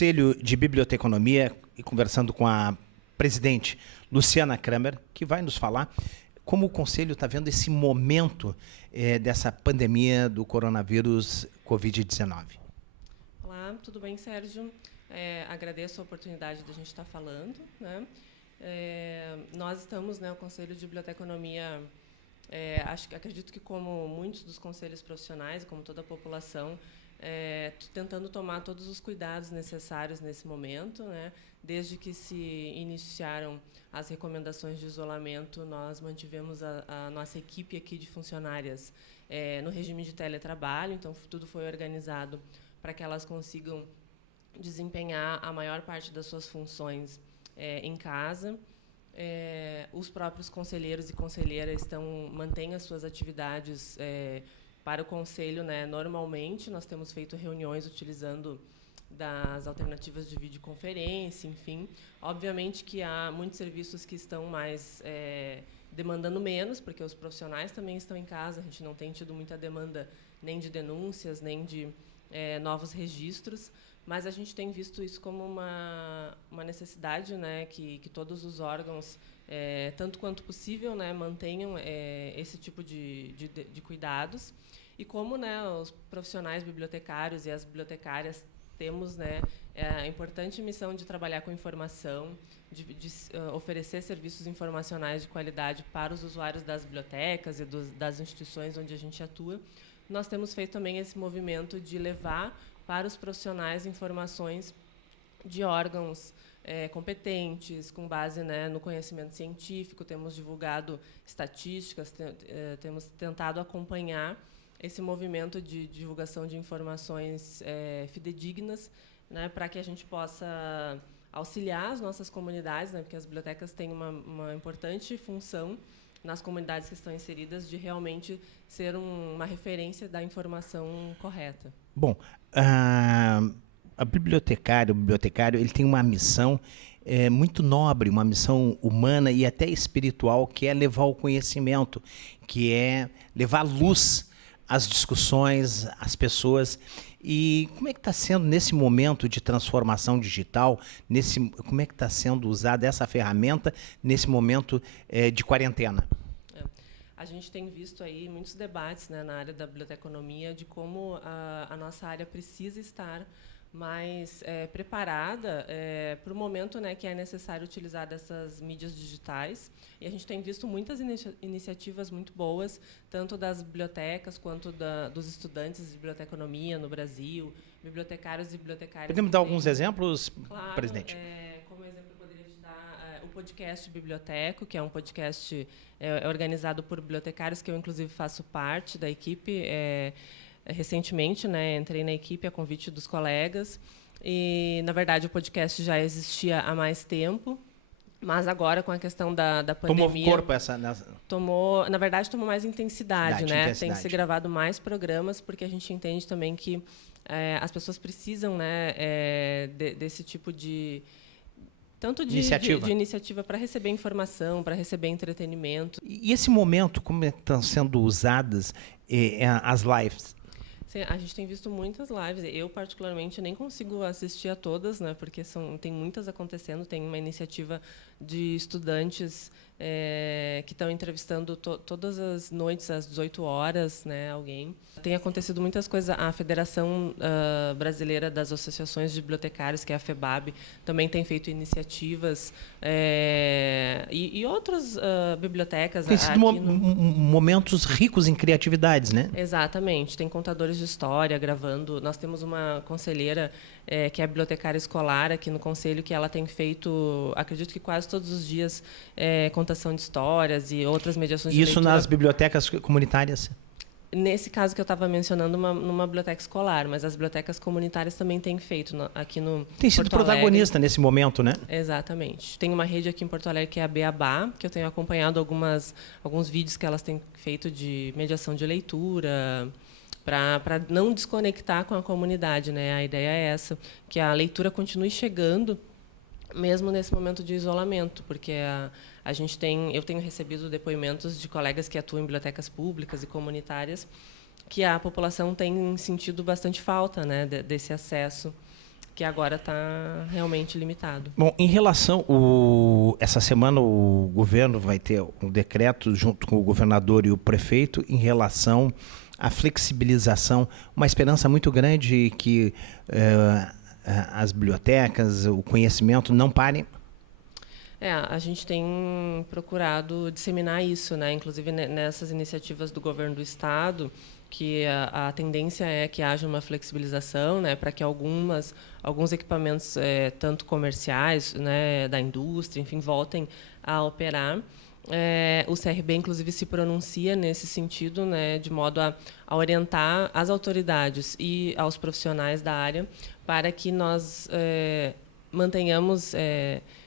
Conselho de Biblioteconomia e conversando com a presidente Luciana Kramer, que vai nos falar como o Conselho está vendo esse momento dessa pandemia do coronavírus Covid-19. Olá, tudo bem, Sérgio? Agradeço a oportunidade de a gente estar falando, né? Nós estamos, né, o Conselho de Biblioteconomia, acredito que como muitos dos conselhos profissionais, como toda a população, tentando tomar todos os cuidados necessários nesse momento, né? Desde que se iniciaram as recomendações de isolamento, nós mantivemos a nossa equipe aqui de funcionárias no regime de teletrabalho, então tudo foi organizado para que elas consigam desempenhar a maior parte das suas funções em casa. Os próprios conselheiros e conselheiras mantêm as suas atividades para o Conselho, né? Normalmente, nós temos feito reuniões utilizando das alternativas de videoconferência, enfim. Obviamente que há muitos serviços que estão mais demandando menos, porque os profissionais também estão em casa, a gente não tem tido muita demanda nem de denúncias, nem de novos registros, mas a gente tem visto isso como uma necessidade, né, que todos os órgãos, tanto quanto possível, né, mantenham esse tipo de cuidados. E como, né, os profissionais bibliotecários e as bibliotecárias temos, né, a importante missão de trabalhar com informação, de oferecer serviços informacionais de qualidade para os usuários das bibliotecas e das instituições onde a gente atua, nós temos feito também esse movimento de levar para os profissionais informações de órgãos competentes, com base, né, no conhecimento científico, temos divulgado estatísticas, temos tentado acompanhar esse movimento de divulgação de informações fidedignas, né, para que a gente possa auxiliar as nossas comunidades, né, porque as bibliotecas têm uma importante função nas comunidades que estão inseridas de realmente ser uma referência da informação correta. Bom, o bibliotecário, ele tem uma missão muito nobre, uma missão humana e até espiritual, que é levar o conhecimento, que é levar luz às discussões, às pessoas. E como é que está sendo nesse momento de transformação digital, como é que está sendo usada essa ferramenta nesse momento de quarentena? A gente tem visto aí muitos debates, né, na área da biblioteconomia de como a nossa área precisa estar mais preparada para o momento, né, que é necessário utilizar dessas mídias digitais. E a gente tem visto muitas iniciativas muito boas, tanto das bibliotecas quanto dos estudantes de biblioteconomia no Brasil, bibliotecários e bibliotecárias. Podemos dar alguns exemplos, claro, presidente? Como exemplo, eu poderia te dar o podcast Biblioteco, que é um podcast organizado por bibliotecários, que eu, inclusive, faço parte da equipe. Recentemente, né, entrei na equipe a convite dos colegas e, na verdade, o podcast já existia há mais tempo, mas agora, com a questão da pandemia... Tomou corpo na verdade, tomou mais intensidade, né? Tem se gravado mais programas, porque a gente entende também que as pessoas precisam, né, desse tipo de... Tanto de iniciativa para receber informação, para receber entretenimento. E esse momento, como estão sendo usadas as lives? Sim, a gente tem visto muitas lives. Eu, particularmente, nem consigo assistir a todas, né, porque tem muitas acontecendo. Tem uma iniciativa de estudantes que estão entrevistando todas as noites, às 18 horas, né, alguém. Tem acontecido muitas coisas. A Federação Brasileira das Associações de Bibliotecários, que é a FEBAB, também tem feito iniciativas. E outras bibliotecas. Tem sido momentos ricos em criatividades, né? Exatamente. Tem contadores de história gravando. Nós temos uma conselheira que é bibliotecária escolar aqui no Conselho, que ela tem feito, acredito que quase todos os dias, contação de histórias e outras mediações de leitura. Isso nas bibliotecas comunitárias? Nesse caso que eu estava mencionando, numa biblioteca escolar, mas as bibliotecas comunitárias também têm feito aqui no Tem sido protagonista nesse momento, né? Exatamente. Tem uma rede aqui em Porto Alegre que é a Beabá, que eu tenho acompanhado alguns vídeos que elas têm feito de mediação de leitura, para não desconectar com a comunidade, né? A ideia é essa, que a leitura continue chegando, mesmo nesse momento de isolamento, porque eu tenho recebido depoimentos de colegas que atuam em bibliotecas públicas e comunitárias, que a população tem sentido bastante falta, né, desse acesso que agora está realmente limitado. Bom, em relação essa semana o governo vai ter um decreto junto com o governador e o prefeito em relação à flexibilização, uma esperança muito grande que as bibliotecas, o conhecimento não parem. A gente tem procurado disseminar isso, né? Inclusive nessas iniciativas do governo do estado, que a tendência é que haja uma flexibilização, né, para que alguns equipamentos, tanto comerciais, né, da indústria, enfim, voltem a operar. O CRB, inclusive, se pronuncia nesse sentido, né, de modo a orientar as autoridades e aos profissionais da área para que nós mantenhamos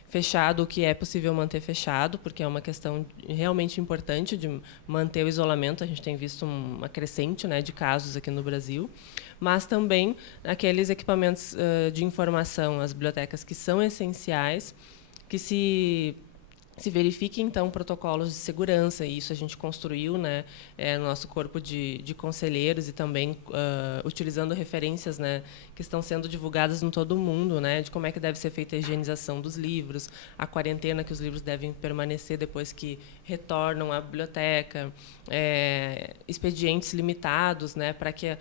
fechado o que é possível manter fechado, porque é uma questão realmente importante de manter o isolamento. A gente tem visto uma crescente, né, de casos aqui no Brasil, mas também aqueles equipamentos de informação, as bibliotecas que são essenciais, que se verifiquem, então, protocolos de segurança, e isso a gente construiu, né, no nosso corpo de conselheiros, e também utilizando referências, né, que estão sendo divulgadas em todo o mundo, né, de como é que deve ser feita a higienização dos livros, a quarentena que os livros devem permanecer depois que retornam à biblioteca, expedientes limitados, né, para que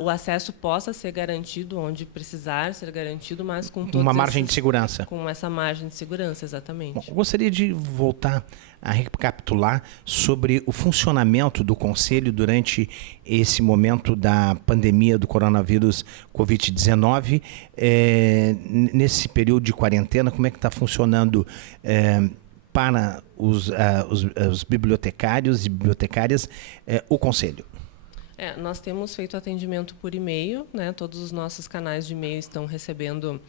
o acesso possa ser garantido onde precisar ser garantido, mas com todos uma margem de segurança. Com essa margem de segurança, exatamente. Bom, eu gostaria de voltar a recapitular sobre o funcionamento do Conselho durante esse momento da pandemia do coronavírus Covid-19. Nesse período de quarentena, como é que está funcionando para os bibliotecários e bibliotecárias o Conselho? Nós temos feito atendimento por e-mail, né? Todos os nossos canais de e-mail estão recebendo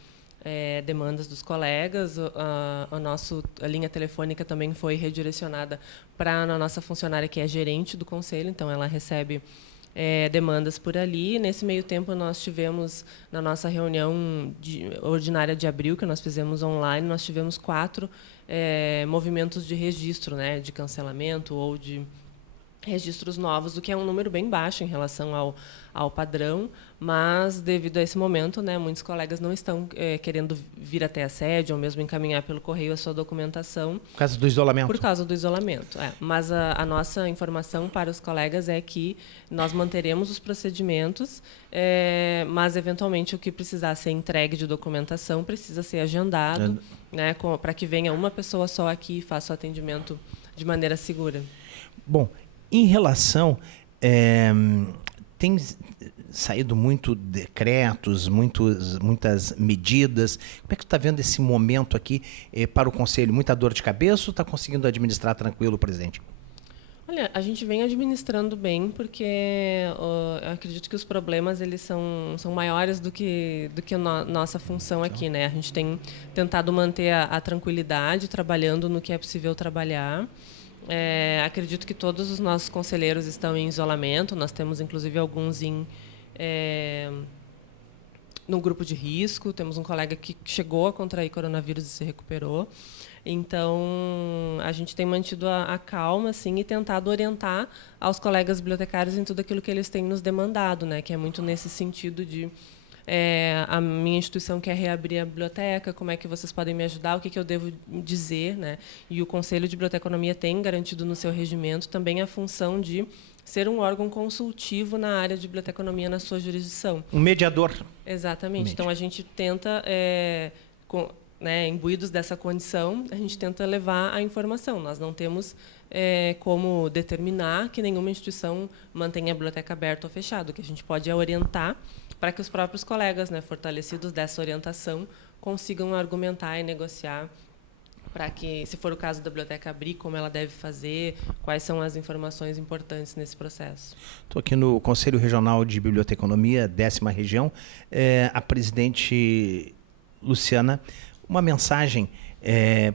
demandas dos colegas. A linha telefônica também foi redirecionada para a nossa funcionária, que é gerente do Conselho, então ela recebe demandas por ali. Nesse meio tempo, nós tivemos, na nossa reunião ordinária de abril, que nós fizemos online, nós tivemos 4 movimentos de registro, né, de cancelamento ou de registros novos, o que é um número bem baixo em relação ao padrão, mas, devido a esse momento, né, muitos colegas não estão querendo vir até a sede ou mesmo encaminhar pelo correio a sua documentação. Por causa do isolamento? Por causa do isolamento, Mas a nossa informação para os colegas é que nós manteremos os procedimentos, mas, eventualmente, o que precisar ser entregue de documentação precisa ser agendado, né, para que venha uma pessoa só aqui e faça o atendimento de maneira segura. Bom, em relação... tem saído muito decretos, muitas medidas. Como é que tu está vendo esse momento aqui para o Conselho? Muita dor de cabeça ou está conseguindo administrar tranquilo, presidente? Olha, a gente vem administrando bem, porque eu acredito que os problemas eles são maiores do que a nossa função aqui, né? A gente tem tentado manter a tranquilidade, trabalhando no que é possível trabalhar. Acredito que todos os nossos conselheiros estão em isolamento. Nós temos, inclusive, alguns no grupo de risco. Temos um colega que chegou a contrair coronavírus e se recuperou. Então, a gente tem mantido a calma, assim, e tentado orientar aos colegas bibliotecários em tudo aquilo que eles têm nos demandado, né? Que é muito nesse sentido de a minha instituição quer reabrir a biblioteca, como é que vocês podem me ajudar, o que eu devo dizer, né? E o Conselho de Biblioteconomia tem garantido no seu regimento também a função de ser um órgão consultivo na área de biblioteconomia na sua jurisdição. Um mediador. Exatamente. Então, a gente tenta, imbuídos dessa condição, a gente tenta levar a informação. Nós não temos como determinar que nenhuma instituição mantenha a biblioteca aberta ou fechada. O que a gente pode é orientar para que os próprios colegas, né, fortalecidos dessa orientação, consigam argumentar e negociar para que, se for o caso da biblioteca abrir, como ela deve fazer, quais são as informações importantes nesse processo. Estou aqui no Conselho Regional de Biblioteconomia, 10ª região. A presidente Luciana, uma mensagem,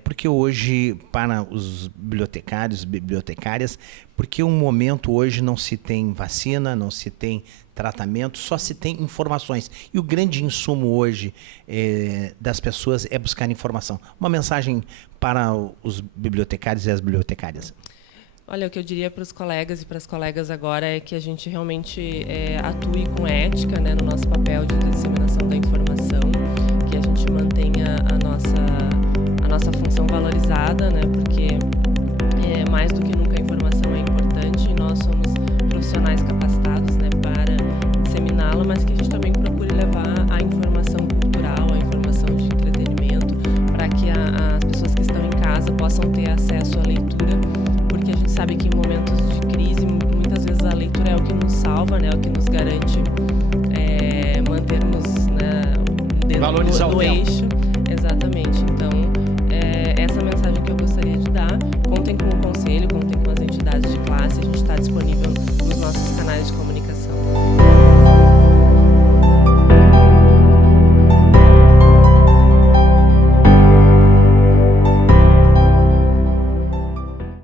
porque hoje, para os bibliotecários, bibliotecárias, porque um momento hoje não se tem vacina, não se tem tratamento, só se tem informações. E o grande insumo hoje das pessoas é buscar informação. Uma mensagem para os bibliotecários e as bibliotecárias. Olha, o que eu diria para os colegas e para as colegas agora é que a gente realmente atue com ética, né, no nosso papel de disseminação da informação, que a gente mantenha a nossa função valorizada, né, porque mais do que nunca a informação é importante e nós somos profissionais capacitados, né, para disseminá-la, mas que a gente também procure levar a informação cultural, a informação de entretenimento, para que as pessoas que estão em casa possam ter acesso à leitura, porque a gente sabe que em momentos de crise, muitas vezes a leitura é o que nos salva, né, é o que nos garante mantermos, né, dentro do eixo.